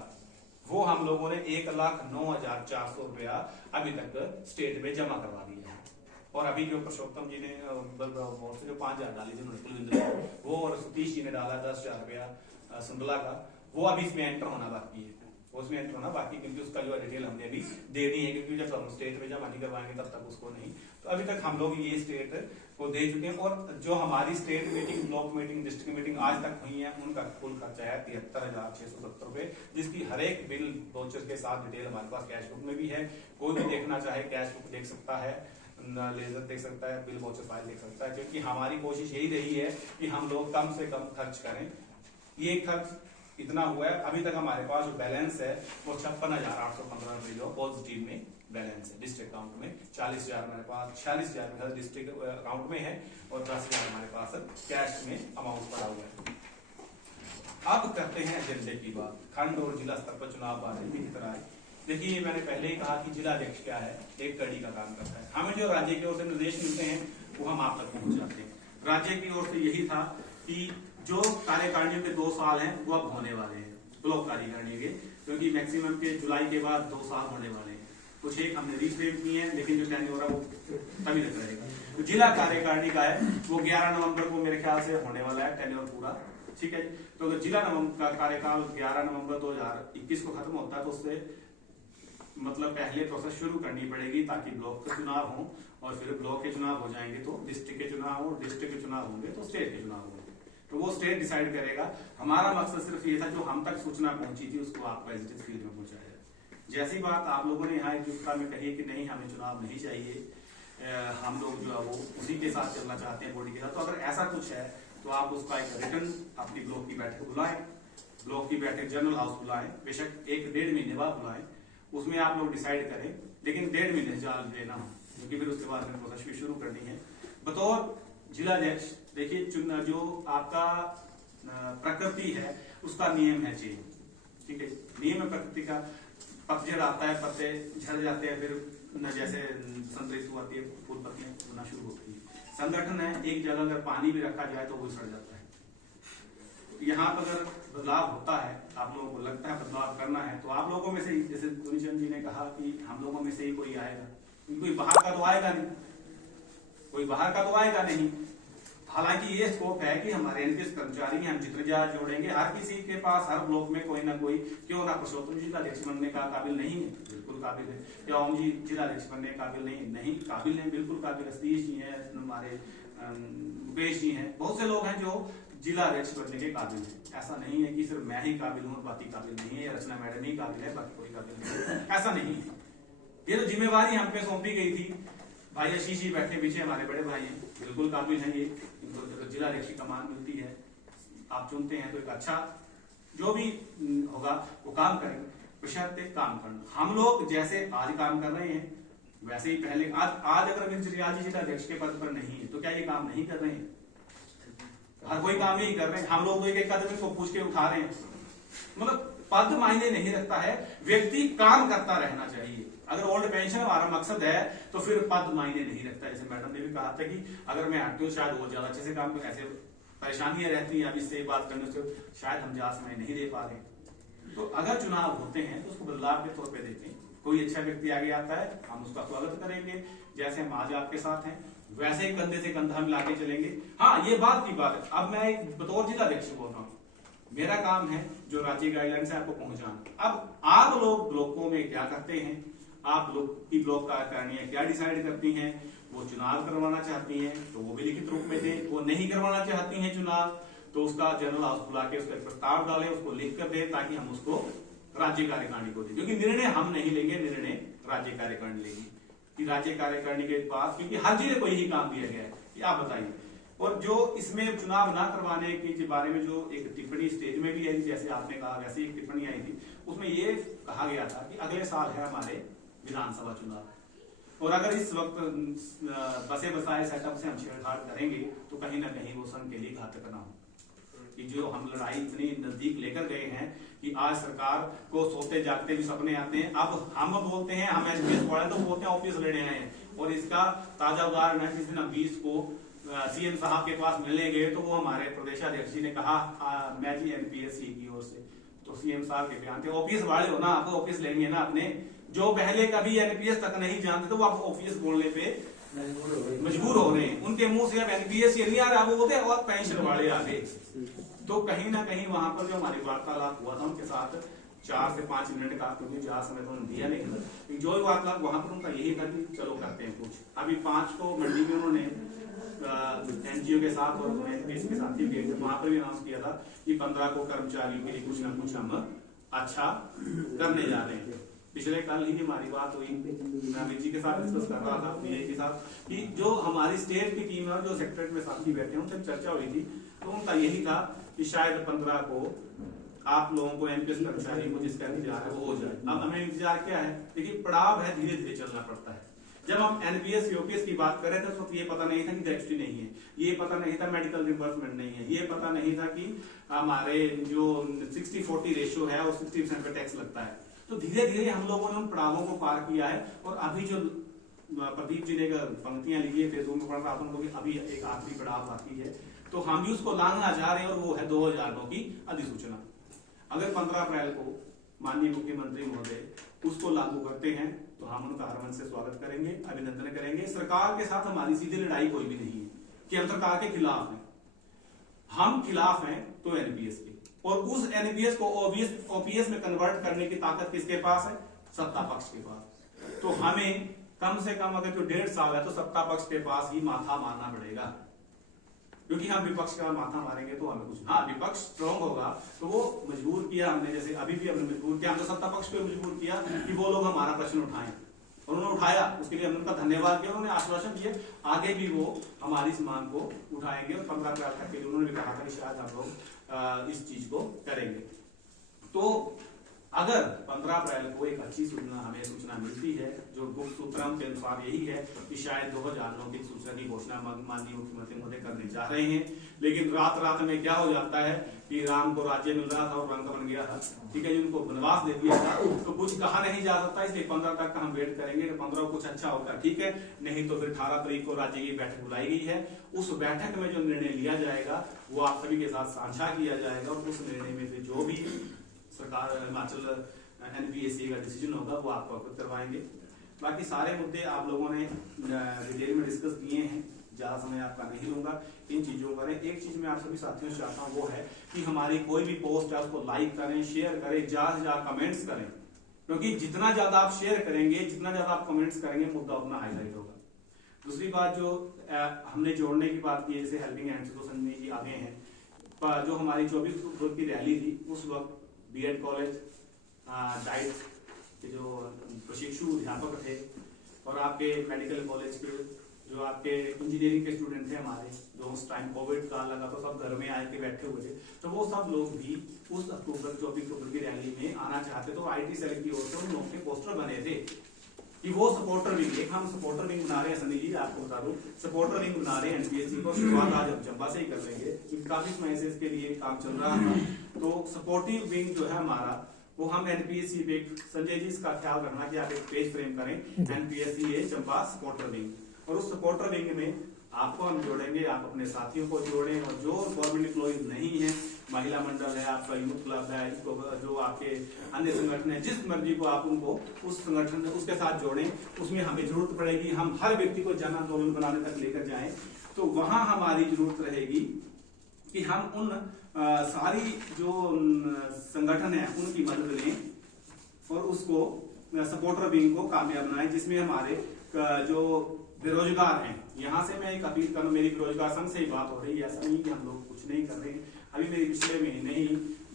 वो हम लोगों ने 1,09,400 रुपया अभी तक स्टेट में जमा करवा दिया है। और अभी जो पुरुषोत्तम जी ने जो 5,000 डाली थी उन्होंने कुलविंदर वो, और सतीश जी ने डाला 10,000 रुपया सुंदला का, वो अभी इसमें एंटर होना बाकी है, उसमें एंटर होना बाकी, क्योंकि उसका जो डिटेल हमने अभी देनी है, क्योंकि जब हम स्टेट में जमा नहीं करवाएंगे तब तक उसको नहीं। तो अभी तक हम लोग ये स्टेट को दे चुके हैं। और जो हमारी state meeting, block meeting, district meeting आज तक हुई है, उनका कुल खर्चा है 73,670 रुपए, जिसकी हर एक बिल वाउचर के साथ डिटेल हमारे पास कैश बुक में भी है। कोई भी देखना चाहे कैश बुक देख सकता है, लेजर देख सकता है, बिल वाउचर फाइल देख सकता है, क्योंकि हमारी कोशिश यही रही है कि हम लोग कम से कम खर्च करें। ये खर्च इतना हुआ है, अभी तक हमारे पास जो बैलेंस है वो 56,815 रुपए जो पॉजिटिव में बैलेंस है डिस्ट्रिक्ट अकाउंट में। 40,000 हमारे पास, 46,000 मेरा डिस्ट्रिक्ट अकाउंट में है और 10,000 हमारे पास कैश में अमाउंट पड़ा हुआ है। अब करते हैं एजेंडे की बात। खंड और जिला स्तर पर चुनाव बारे की तरह है। देखिए मैंने पहले ही कहा कि जिला अध्यक्ष क्या है, एक कड़ी का काम करता है। हमें जो राज्य की ओर से निर्देश मिलते हैं वो हम आप तक पहुंचाते हैं। राज्य की ओर से यही था कि जो कार्यकारिणियों के 2 साल हैं वो अब होने वाले हैं ब्लॉक कार्यकारिणी के, क्योंकि मैक्सिमम के जुलाई के बाद 2 साल होने वाले हैं। कुछ एक हमने रिफ्रेम किए हैं, लेकिन जो टेन्योर है वो तभी तक रहेगा। तो जिला कार्यकारिणी का है वो 11 नवंबर को मेरे ख्याल से होने वाला है टेन्योर पूरा, ठीक है। तो अगर जिला का कार्यकाल 11 नवंबर 2021 को खत्म होता है तो उससे मतलब पहले प्रोसेस शुरू करनी पड़ेगी, ताकि ब्लॉक के चुनाव हो और फिर ब्लॉक के चुनाव हो जाएंगे तो डिस्ट्रिक्ट के चुनाव हो, डिस्ट्रिक्ट के चुनाव होंगे तो स्टेट के चुनाव होंगे। तो वो स्टेट डिसाइड करेगा। हमारा मकसद सिर्फ ये था जो हम तक सूचना पहुंची थी उसको आपको एज इट इज फील्ड में पहुंचाया जाए। जैसी बात आप लोगों ने यहाँ एकजुटता में कही कि नहीं हमें चुनाव नहीं चाहिए, हम लोग जो है वो उसी के साथ चलना चाहते हैं बॉडी के साथ, तो अगर ऐसा कुछ है तो आप उसका एक रिटर्न अपनी ब्लॉक की बैठक बुलाएं, ब्लॉक की बैठक जनरल हाउस बुलाएं, बेशक 1-1.5 महीने बाद बुलाएं, उसमें आप लोग डिसाइड करें, लेकिन 1.5 महीने जाल लेना हो, क्योंकि फिर उसके बाद में प्रोसेस भी शुरू करनी है। बतौर जिला अध्यक्ष देखिए जो आपका प्रकृति है उसका नियम है चेंज, ठीक है। नियम है प्रकृति का, पतझड़ आता है, पत्ते झड़ जाते हैं, फिर जैसे संत ऋतु आती है फूल पत्तियां होना शुरू होती है। संगठन है, एक जगह अगर पानी भी रखा जाए तो वो सड़ जाता है। यहाँ पर अगर बदलाव होता है, आप लोगों को लगता है बदलाव करना है, तो आप लोगों में से जैसे गुनीचंद जी ने कहा कि हम लोगों में से ही कोई आएगा, कोई बाहर का तो आएगा नहीं, कोई बाहर का तो आएगा नहीं। हालांकि ये स्कोप है कि हमारे एनपीएस कर्मचारी हम जितने ज्यादा जोड़ेंगे, हर किसी के पास हर ब्लॉक में कोई ना कोई, क्यों ना पुरुषोत्तम जी अध्यक्ष बनने का काबिल नहीं है, बिल्कुल काबिल है। क्या ओम जी जिला अध्यक्ष बनने काबिल नहीं काबिल है, बिल्कुल काबिल। सतीश जी हैं, हमारे मुकेश जी हैं, बहुत से लोग हैं जो जिला अध्यक्ष बनने के काबिल है। ऐसा नहीं है कि सिर्फ मैं ही काबिल हूँ बाकी काबिल नहीं है, या रचना मैडम ही काबिल है बाकी कोई काबिल नहीं है, ऐसा नहीं है। ये तो जिम्मेवारी हम पे सौंपी गई थी। भाई आशीष जी बैठे पीछे हमारे बड़े भाई हैं, बिल्कुल काबिल हैं ये, इनको जिला अध्यक्ष की कमान मिलती है, आप चुनते हैं तो एक अच्छा जो भी होगा वो काम करेंगे, बशर्ते काम करना। हम लोग जैसे आज काम कर रहे हैं वैसे ही पहले आज अगर अमित रियाज जी जिला अध्यक्ष के पद पर नहीं है तो क्या ये काम नहीं कर रहे हैं? हर कोई काम नहीं कर रहे हैं। हम लोग तो एक कदम को पूछ के उठा रहे हैं। मतलब पद मायने नहीं रखता है, व्यक्ति काम करता रहना चाहिए। अगर ओल्ड पेंशन हमारा मकसद है तो फिर पद मायने नहीं रखता। जैसे मैडम ने भी कहा था कि अगर मैं हटती हूँ शायद वो ज्यादा अच्छे से काम, ऐसे परेशानियां रहती हैं, अब इससे बात करने से शायद हम ज्यादा समय नहीं दे पा रहे। तो अगर चुनाव होते हैं तो उसको बदलाव के तौर पे देखें। कोई अच्छा व्यक्ति आगे आता है हम उसका स्वागत करेंगे, जैसे हम आज आपके साथ हैं वैसे ही कंधे से कंधा मिला के चलेंगे। हाँ, ये बात की बात है। अब मैं बतौर जिला अध्यक्ष बोल रहा हूँ, मेरा काम है जो राज्य गाइडलाइन से आपको पहुंचाना। अब आप लोग ब्लॉकों में क्या करते हैं, आप लोग की ब्लॉक कार्यकारिणियां क्या डिसाइड करती हैं, वो चुनाव करवाना चाहती हैं तो वो भी लिखित रूप में दें, वो नहीं करवाना चाहती हैं चुनाव तो उसका जनरल हाउस बुला के उसका प्रस्ताव डालें, उसको लिख कर दें ताकि हम उसको राज्य कार्यकारिणी को दें। क्योंकि निर्णय हम नहीं लेंगे, निर्णय राज्य कार्यकारिणी लेगी। कि राज्य कार्यकारिणी के पास, क्योंकि हर जिले को यही काम दिया गया है कि आप बताइए। और जो इसमें चुनाव ना करवाने के बारे में जो एक टिप्पणी स्टेज में भी आई, जैसे आपने कहा वैसे एक टिप्पणी आई थी, उसमें ये कहा गया था कि अगले साल है हमारे विधानसभा चुनाव। और अगर इस वक्त बसे बसाए सेटअप से हम छेड़छाड़ करेंगे तो कहीं ना कहीं वो संघ के लिए घातक ना हो। कि जो हम लड़ाई इतनी नजदीक लेकर गए हैं कि आज सरकार को सोते जागते भी सपने आते हैं। अब हम बोलते हैं हम एचपीएस पढ़े तो बोलते हैं ऑफिस लेने आए हैं। और इसका ताजा उदाहरण है, जिस दिन हम 20 को सीएम साहब के पास मिलने गए तो वो हमारे प्रदेशाध्यक्ष जी ने कहा मैं जी एनपीएससी की ओर से, तो सीएम साहब के बयान थे ऑफिस वाले हो ना, आप ऑफिस लेंगे ना अपने, जो पहले कभी एनपीएस तक नहीं जानते तो वो आप ऑफिस बोलने पे मजबूर हो रहे हैं। उनके मुंह से अब एनपीएस ये नहीं आ रहा, वो बोलते और पेंशन वाले आ गए। तो कहीं ना कहीं वहां पर जो हमारी वार्तालाप हुआ था उनके साथ 4 से 5 मिनट का, क्योंकि ज्यादा समय तो उन्होंने दिया नहीं था, जो भी वार्तालाप वहां पर उनका यही था कि चलो करते हैं कुछ। अभी 5 को मंडी में उन्होंने एनजीओ के साथ और एनपीएस के साथ ही गए थे, वहां पर भी अनाउंस किया था कि 15 को कर्मचारियों के लिए कुछ ना कुछ हम अच्छा करने जा रहे हैं। पिछले कल ही हमारी बात हुई, मैं अमित जी के साथ डिस्कस कर रहा था पीए के साथ, कि जो हमारी स्टेट की टीम है और जो सेक्रेटरी में साथी बैठे हैं उनसे चर्चा हुई थी, तो उनका यही था कि शायद 15 को आप लोगों को एनपीएस कर्मचारी को जिसका इंतजार है वो हो जाए। अब हमें इंतजार क्या है, देखिए पड़ाव है, धीरे धीरे चलना पड़ता है। जब हम एनपीएस यूपीएस की बात कर रहे थे तो ये पता नहीं था कि ग्रेच्युटी नहीं है, ये पता नहीं था मेडिकल रिम्बर्समेंट नहीं है, ये पता नहीं था कि हमारे जो 60-40 रेशियो है और 60% पे टैक्स लगता है। तो धीरे धीरे हम लोगों ने उन पड़ावों को पार किया है। और अभी जो प्रदीप जी ने पंक्तियां लिखी है फेसबुक में पढ़ रहा था उनको, अभी एक आखिरी पड़ाव बाकी है, तो हम भी उसको लांघना चाह रहे हैं, और वो है 2009 की अधिसूचना। अगर 15 अप्रैल को माननीय मुख्यमंत्री महोदय उसको लागू करते हैं तो हम उनका हरमन से स्वागत करेंगे, अभिनंदन करेंगे। सरकार के साथ हमारी सीधी लड़ाई कोई भी नहीं है कि हम सरकार के खिलाफ हैं, हम खिलाफ हैं तो एनपीएस के, और उस एनपीएस को ओपीएस में कन्वर्ट करने की ताकत किसके पास है, सत्ता पक्ष के पास। तो हमें कम से कम अगर जो 1.5 साल है तो सत्ता पक्ष के पास ही माथा मारना पड़ेगा, क्योंकि हम विपक्ष का माथा मारेंगे तो हमें कुछ, हाँ विपक्ष स्ट्रांग होगा तो वो मजबूर किया हमने, जैसे अभी भी हमने मजबूर किया, हमने सत्ता पक्ष को मजबूर किया कि वो लोग हमारा प्रश्न उठाएं, और उन्होंने उठाया, उसके लिए हमने उनका धन्यवाद किया। उन्होंने आश्वासन दिए आगे भी वो हमारी इस मांग को उठाएंगे, और 15 अप्रैल तक के लिए उन्होंने भी कहा था कि शायद हम लोग इस चीज को करेंगे। तो अगर 15 अप्रैल को एक अच्छी हमें सूचना मिलती है, जो गुप्त सूत्रों के अनुसार यही है कि शायद 2009 की सूचना की घोषणा माननीय मुख्यमंत्री महोदय करने जा रहे हैं, लेकिन रात में क्या हो जाता है कि राम को राज्य मिल रहा था और रंग बन गया था, ठीक है, जिनको वनवास दे दिया था, तो कुछ कहा नहीं जा सकता, इसलिए 15 तक का हम वेट करेंगे। 15 को कुछ अच्छा होगा ठीक है, नहीं तो फिर 18 तारीख को राज्य की बैठक बुलाई गई है। उस बैठक में जो निर्णय लिया जाएगा वो आप सभी के साथ साझा किया जाएगा, और उस निर्णय में से जो भी सरकार हिमाचल एनपीएससी का डिसीजन होगा वो आपको अवगत करवाएंगे। बाकी सारे मुद्दे आप लोगों ने डिटेल में डिस्कस किए हैं, ज्यादा समय आपका नहीं लूंगा इन चीजों पर। एक चीज मैं आप सभी साथियों से चाहता हूँ वो है कि हमारी कोई भी पोस्ट है उसको लाइक करें, शेयर करें, ज्यादा से ज्यादा कमेंट्स करें, क्योंकि जितना ज्यादा आप शेयर करेंगे, जितना ज्यादा आप कमेंट्स करेंगे, मुद्दा उतना हाईलाइट होगा। दूसरी बात जो हमने जोड़ने की बात की है, जैसे हेल्पिंग हैंड्स को संजय जी आगे हैं, जो हमारी 24 की रैली थी उस वक्त बीएड कॉलेज डाइट के जो प्रशिक्षु अध्यापक थे और आपके मेडिकल कॉलेज के जो आपके इंजीनियरिंग के स्टूडेंट थे हमारे, जो उस टाइम कोविड काल लगा तो सब घर में आके बैठे हुए थे, तो वो सब लोग भी उस 24 अक्टूबर की रैली में आना चाहते। तो आईटी सेल की ओर से उन लोगों के पोस्टर बने थे कि वो सपोर्टर विंग, एक हम सपोर्टर विंग बना रहे हैं, सनी जी आपको बता दूं, सपोर्टर विंग बना रहे हैं एनपीएससी को। शुरुआत आज हम चंबा से ही कर लेंगे क्योंकि काफी समय से इसके लिए काम चल रहा था। तो सपोर्टिव विंग जो है हमारा वो हम एनपीएससी पे, संजय जी इसका ख्याल रखना कि आप एक पेज फ्रेम करें एनपीएससी ए चंबा सपोर्टर विंग, और उस सपोर्टर विंग में आपको हम जोड़ेंगे, आप अपने साथियों को जोड़ें, और जो गवर्नमेंट एम्प्लॉइज नहीं है, महिला मंडल है, आपका यूथ क्लब है, जो आपके अन्य संगठन है, जिस मर्जी को आप उनको उस संगठन उसके साथ जोड़ें। उसमें हमें जरूरत पड़ेगी, हम हर व्यक्ति को जन आंदोलन बनाने तक लेकर जाएं, तो वहां हमारी जरूरत रहेगी कि हम उन सारी जो संगठन है उनकी मदद लें और उसको सपोर्टर विंग को कामयाब बनाएं, जिसमें हमारे जो बेरोजगार हैं, यहाँ से मैं एक अपील करूँ, मेरी बेरोजगार संघ से ही बात हो रही है, ऐसा नहीं कि हम लोग कुछ नहीं कर रहे हैं। अभी मेरी पिछले महीने ही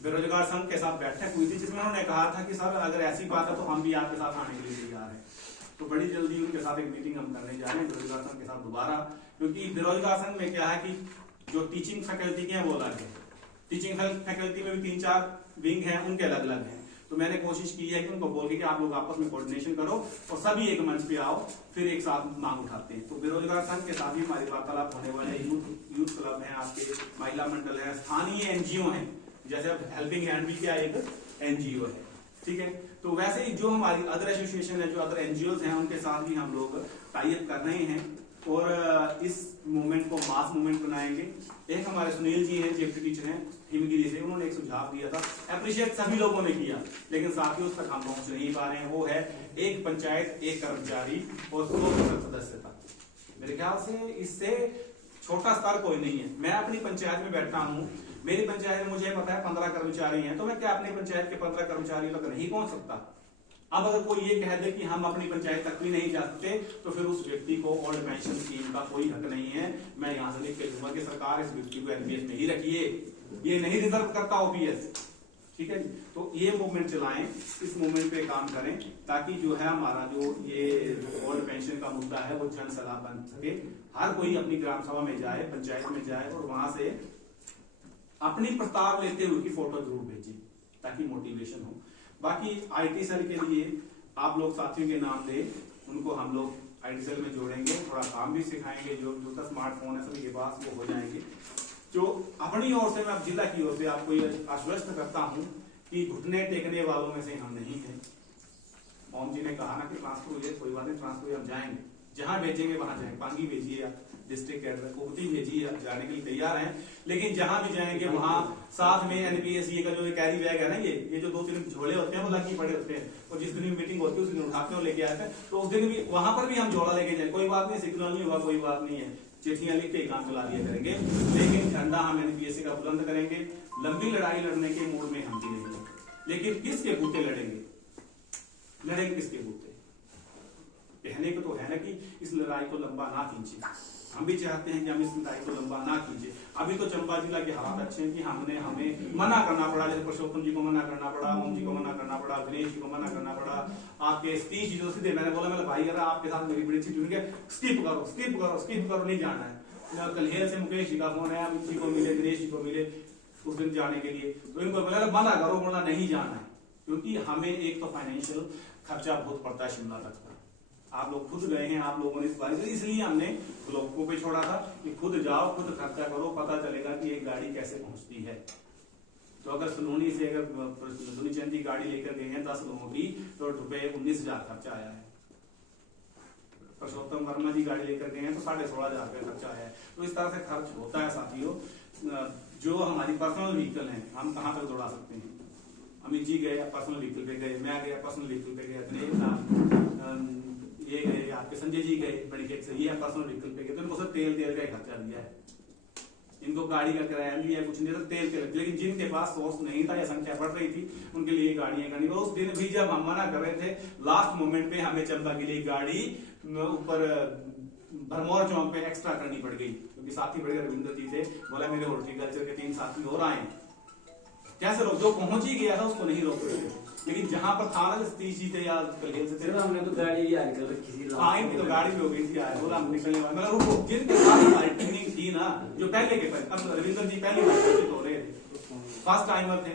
बेरोजगार संघ के साथ बैठक हुई थी, जिसमें उन्होंने कहा था कि सर अगर ऐसी बात है तो हम भी आपके साथ आने के लिए तैयार हैं। तो बड़ी जल्दी उनके साथ एक मीटिंग हम करने जा रहे हैं बेरोजगार संघ के साथ दोबारा, क्योंकि बेरोजगार संघ में क्या है कि जो टीचिंग फैकल्टी के हैं वो अलग है, टीचिंग फैकल्टी में भी 3-4 विंग हैं, उनके अलग अलग हैं। तो तो मैंने कोशिश की है कि उनको बोल के कि आप लोग आपस में कोऑर्डिनेशन करो और सभी एक मंच पे आओ, फिर एक साथ मांग उठाते हैं। तो बेरोजगार संघ के साथ भी हमारी वार्तालाप होने वाले, यूथ क्लब है, आपके महिला मंडल है, स्थानीय एनजीओ है, जैसे अब हेल्पिंग हैंड भी क्या एक एनजीओ है, ठीक है। तो वैसे ही जो हमारी अदर एसोसिएशन है, जो अदर एनजीओ हैं, उनके साथ भी हम लोग टाई अप कर रहे हैं और इस मूवमेंट को मास मूवमेंट बनाएंगे। एक हमारे सुनील जी हैं, डिप्टी टीचर हैं हिमगिरी से, उन्होंने एक सुझाव दिया था, अप्रिशिएट सभी लोगों ने किया, लेकिन साथियों तक हम पहुंच नहीं पा रहे हैं। वो है एक पंचायत एक कर्मचारी और 100% सदस्यता। मेरे ख्याल से इससे छोटा स्तर कोई नहीं है। मैं अपनी पंचायत में बैठा हूँ, मेरी पंचायत में मुझे पता है 15 कर्मचारी हैं, तो मैं क्या अपनी पंचायत के 15 कर्मचारियों तक नहीं पहुंच सकता? अब अगर कोई ये कह दे कि हम अपनी पंचायत तक भी नहीं जा सकते, तो फिर उस व्यक्ति को ओल्ड पेंशन स्कीम का कोई हक नहीं है। मैं यहाँ से लिख के दूंगा कि सरकार इस व्यक्ति को एनपीएस में ही रखिए, ये नहीं रिजर्व करता ओपीएस, ठीक है जी। तो ये मूवमेंट चलाएं, इस मूवमेंट पे काम करें, ताकि जो है हमारा जो ये ओल्ड पेंशन का मुद्दा है वो जन सलाह बन सके। हर कोई अपनी ग्राम सभा में जाए, पंचायत में जाए और वहां से अपनी प्रस्ताव लेते हुए की फोटो जरूर भेजें, ताकि मोटिवेशन हो। बाकी आईटी सेल के लिए आप लोग साथियों के नाम दे, उनको हम लोग आईटी सेल में जोड़ेंगे, थोड़ा काम भी सिखाएंगे, जो स्मार्टफोन है सभी के पास वो हो जाएंगे। जो अपनी ओर से मैं जिला की ओर से आपको ये आश्वस्त करता हूँ कि घुटने टेकने वालों में से हम नहीं हैं। ओम जी ने कहा ना कि ट्रांसफर हुई है, कोई बात नहीं, ट्रांसफर हम जाएंगे, जहां भेजेंगे वहां जाएंगे। पांगी भेजिए या डिस्ट्रिक्ट कैडर कोवती भेजिए, जाने के लिए तैयार हैं, लेकिन जहां भी जाएंगे वहां साथ में एनपीएससी का जो कैरी बैग है ना, ये जो 2-3 झोले होते हैं वो लगी पड़े होते हैं, और जिस दिन मीटिंग होती है उस दिन उठाते हो लेके आते हैं, तो उस दिन भी वहां पर भी हम झोला लेके जाए, कोई बात नहीं, सिग्नल नहीं होगा, कोई बात नहीं है, चिट्ठियां लिख के काम चला दिया करेंगे, लेकिन झंडा हम एनपीएससी का बुलंद करेंगे। लंबी लड़ाई लड़ने के मूड में हम भी नहीं हैं, लेकिन किसके बूते लड़ेंगे किसके बूते? कहने को तो है ना कि इस लड़ाई को लंबा ना खींचे, हम भी चाहते हैं कि हम इस लड़ाई को लंबा ना खींचे। अभी तो चंबा जिला के हालात अच्छे हैं कि हमें मना करना पड़ा, जैसे पुरुषोत्तम जी को मना करना पड़ा, ओम जी को मना करना पड़ा, दिनेश जी को मना करना पड़ा, आपके सतीश जी जो सीधे मैंने बोला, मैं भाई अगर आपके साथ मेरी बड़ी अच्छी जुड़ गया, स्किप करो, नहीं जाना है। कल से मुकेश जी का फोन है, अमित जी को मिले, दिनेश जी को मिले उस दिन जाने के लिए, तो इनको बोला मना करो, बोला नहीं जाना है, क्योंकि हमें एक तो फाइनेंशियल खर्चा बहुत पड़ता है शिमला तक का। आप लोग खुद गए हैं, आप लोगों ने इस बार, इसलिए हमने ब्लॉकों पे छोड़ा था कि खुद जाओ, खुद खर्चा करो, पता चलेगा कि एक गाड़ी कैसे पहुंचती है। तो अगर सलोनी से दुनीचंद जी गाड़ी लेकर गए हैं 10 लोगों की, तो ₹19,000 खर्चा आया है। पुरुषोत्तम वर्मा जी गाड़ी लेकर गए हैं तो 16,500 खर्चा आया है। तो इस तरह से खर्च होता है साथियों। जो हमारी पर्सनल व्हीकल है, हम कहाँ तक दौड़ा सकते हैं? अमित जी गए पर्सनल व्हीकल पे गए, मैं गया पर्सनल व्हीकल पे गया, ये गए, आपके संजय जी गए बड़ी खेत से, ये पर्सनल व्हीकल पे गए, तो इनको सब तेल का ही खर्चा दिया है, इनको गाड़ी का किराया लिया कुछ नहीं, तो तेल के। लेकिन जिनके पास सोर्स नहीं था या संख्या बढ़ रही थी, उनके लिए गाड़ियां करनी। उस दिन भी जब हम मना कर रहे थे, लास्ट मोमेंट पे हमें चंबा के लिए गाड़ी ऊपर भरमौर चौक पे एक्स्ट्रा करनी पड़ गई, क्योंकि साथी बड़े रविंद्र जी थे, बोला मेरे हॉर्टिकल्चर के 3 साथी और आए, कैसे रोक, जो पहुंच ही गया था उसको नहीं रोक रहे थे। लेकिन जहां पर था ना सतीश जी थे या कलेल से थे, हमने तो गाड़ी इनकी तो गाड़ी भी हो गई थी यार, बोला हम निकलने वाले, मैं रुको, जिनके साथ हमारी ट्रेनिंग थी ना, जो पहले के पहले, अब रविंद्र जी पहले हो रहे थे, फर्स्ट टाइमर थे,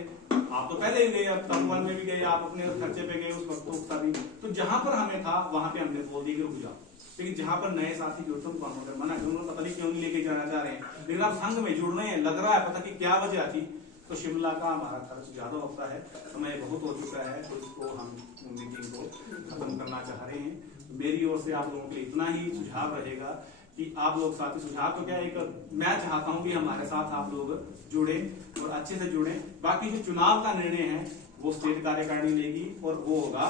आप तो पहले ही गए, अब तमवन में भी गए, आप अपने खर्चे पे गए उस वक्त भी, तो जहां पर हमें था वहां पे हमने बोल दी कि रुक जाओ। लेकिन जहां पर नए साथी जुड़ते हैं उनको हम मना करूंगा, पता नहीं क्यों नहीं लेके जाना चाह रहे हैं, लेकिन आप संघ में जुड़ रहे हैं, लग रहा है पता कि क्या वजह थी, तो शिमला का हमारा खर्च ज्यादा होता है, समय बहुत हो चुका है, तो इसको हम मीटिंग को खत्म करना चाह रहे हैं। मेरी ओर से आप लोगों के लिए इतना ही सुझाव रहेगा कि आप लोग साथी, सुझाव तो क्या एक, मैं चाहता हूं कि हमारे साथ आप लोग जुड़े और अच्छे से जुड़े। बाकी जो चुनाव का निर्णय है वो स्टेट कार्यकारिणी लेगी और वो होगा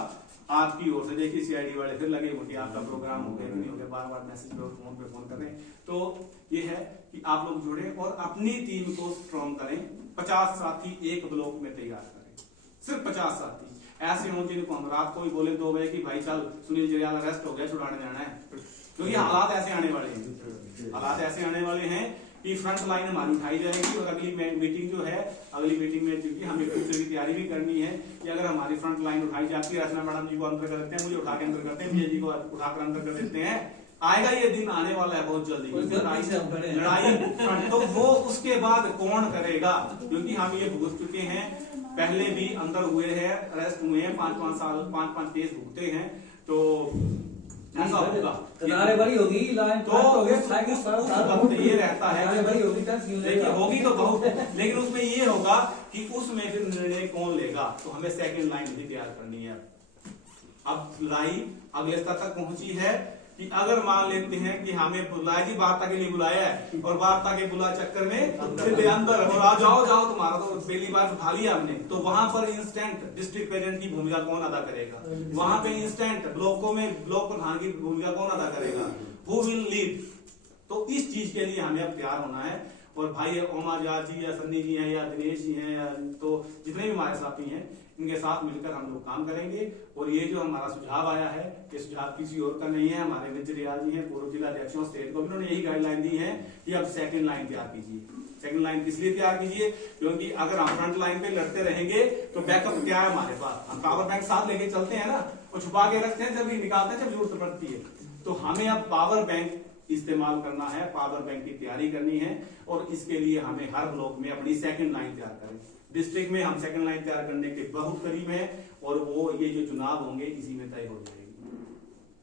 आपकी ओर से। देखिए सीआईडी वाले फिर लगे होंगे आपका प्रोग्राम हो गया कि नहीं हो गया, बार मैसेज पे और फोन कर रहे हैं। तो ये है कि आप लोग जुड़े और अपनी टीम को स्ट्रॉन्ग करें। 50 साथी एक ब्लॉक में तैयार करें, सिर्फ 50 साथी ऐसे हों जिनको हम रात को ही बोले 2 बजे कि भाई चल सुनील जरियाल अरेस्ट हो गया, छुड़ाने जाना है, क्योंकि हालात ऐसे आने वाले हैं, हालात ऐसे आने वाले हैं कि फ्रंट लाइन हमारी उठाई जाएगी। और अगली मीटिंग जो है, अगली मीटिंग में क्योंकि हमें फ्यूचर की तैयारी भी करनी है कि अगर हमारी फ्रंट लाइन उठाई जाती है, रचना मैडम जी को अंदर कर देते हैं, मुझे उठा के अंदर करते हैं, विजय जी को उठाकर अंदर कर देते हैं, आएगा ये दिन, आने वाला है बहुत जल्दी लड़ाई, तो वो उसके बाद कौन करेगा, क्योंकि हम ये भूल चुके हैं पहले भी अंदर हुए हैं, अरेस्ट हुए हैं, 5-5 साल 5-5 केस भुगते हैं। तो ऐसा होगा, किनारे बड़ी होगी लाइन तो वक्त ये रहता है बड़ी होगी देखिए होगी तो बहुत, लेकिन उसमें ये होगा कि उसमें फिर निर्णय कौन लेगा। तो हमें सेकंड लाइन भी तैयार करनी है। अब लड़ाई अगले स्तर तक पहुंची है कि अगर मान लेते हैं कि हमें बुलाया जी, वार्ता के लिए बुलाया है और वार्ता के बुला चक्कर में सीधे अंदर और आ जाओ तुम्हारा तो पहली बार उठा लिया हमने, तो वहां पर इंस्टेंट डिस्ट्रिक्ट प्रेसिडेंट की भूमिका कौन अदा करेगा? वहां पे इंस्टेंट ब्लॉकों में ब्लॉक प्रधान की भूमिका कौन अदा करेगा? Who will lead? तो इस चीज के लिए हमें अब तैयार होना है। और भाई ओम आजाद जी या सन्नी जी हैं या दिनेश जी हैं या तो जितने भी हमारे साथी हैं, इनके साथ मिलकर हम लोग काम करेंगे। और ये जो हमारा सुझाव आया है, ये सुझाव किसी और का नहीं है, हमारे विजय रियाल जी हैं, पूर्व जिला अध्यक्षों स्टेट को, उन्होंने यही गाइडलाइन दी है कि अब सेकंड लाइन तैयार कीजिए। सेकंड लाइन किस लिए तैयार कीजिए? क्योंकि अगर हम फ्रंट लाइन पे लड़ते रहेंगे तो बैकअप क्या है हमारे पास? हम पावर बैंक साथ लेके चलते हैं ना, और छुपा के रखते हैं, जब निकालते हैं जब जरूरत पड़ती है। तो हमें अब पावर बैंक इस्तेमाल करना है, पावर बैंक की तैयारी करनी है। और इसके लिए हमें हर ब्लॉक में अपनी सेकंड लाइन तैयार करें। डिस्ट्रिक्ट में हम सेकंड लाइन तैयार करने के बहुत करीब हैं, और वो ये जो चुनाव होंगे इसी में तय हो जाएगी।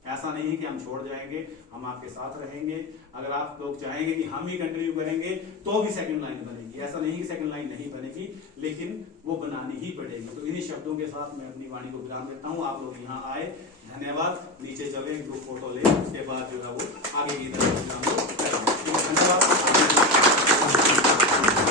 ऐसा नहीं है कि हम छोड़ जाएंगे, हम आपके साथ रहेंगे। अगर आप लोग चाहेंगे कि हम ही कंटिन्यू करेंगे तो भी सेकंड लाइन बनेगी, ऐसा नहीं कि सेकंड लाइन नहीं बनेगी, लेकिन वो बनानी ही पड़ेगी। तो इन्हीं शब्दों के साथ मैं अपनी वाणी को विराम देता हूँ। आप लोग यहाँ आए, धन्यवाद। नीचे चले, ग्रुप फोटो ले, उसके बाद जो है वो आगे की तरफ धन्यवाद।